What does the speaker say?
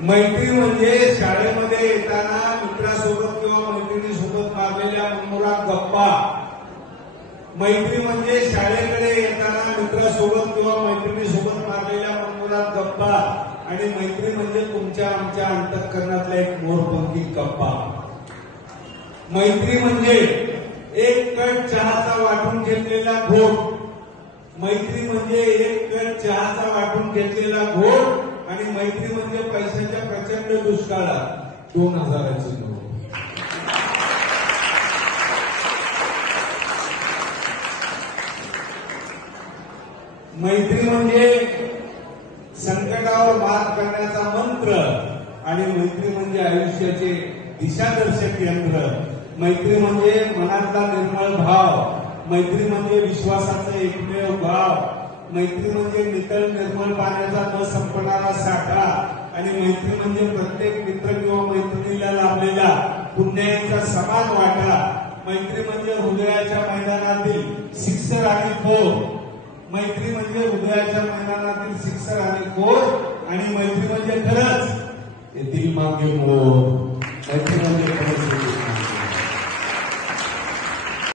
मैत्री म्हणजे शाळेमध्ये येताना मित्रासोबत किंवा मैत्रिणीसोबत मारलेल्या मनमुराद गप्पा. मैत्री म्हणजे शाळेकडे येताना मित्रासोबत किंवा मैत्रिणीसोबत मारलेल्या मनमुराद गप्पा. आणि मैत्री म्हणजे तुमच्या आमच्या अंतःकरणातला एक मोरपंखी गप्पा. मैत्री म्हणजे एक कप चहाचा वाटून घेतलेला घोट. मैत्री म्हणजे एक कप चहाचा वाटून घेतलेला घोट. आणि मैत्री म्हणजे पैशाच्या प्रचंड दुष्काळात 2000ची नोट. मैत्री म्हणजे संकटावर मात करण्याचा मंत्र. आणि मैत्री म्हणजे आयुष्याचे दिशादर्शक यंत्र. मैत्री म्हणजे मनातला निर्मळ भाव. मैत्री म्हणजे विश्वासाचा एकमेव भाव. मैत्री म्हणजे नितळ निर्मळ पाण्याचा न संपणारा साठा. आणि मैत्री म्हणजे प्रत्येक मित्र किंवा मैत्रिणीला लाभलेला पुण्याचा समान वाटा. मैत्री म्हणजे हृदयाच्या मैदानातील सिक्सर आणि फोर. मैत्री म्हणजे हृदयाच्या मैदानातील सिक्सर आणि फोर. आणि मैत्री म्हणजे खरंच दिल मागे मोर.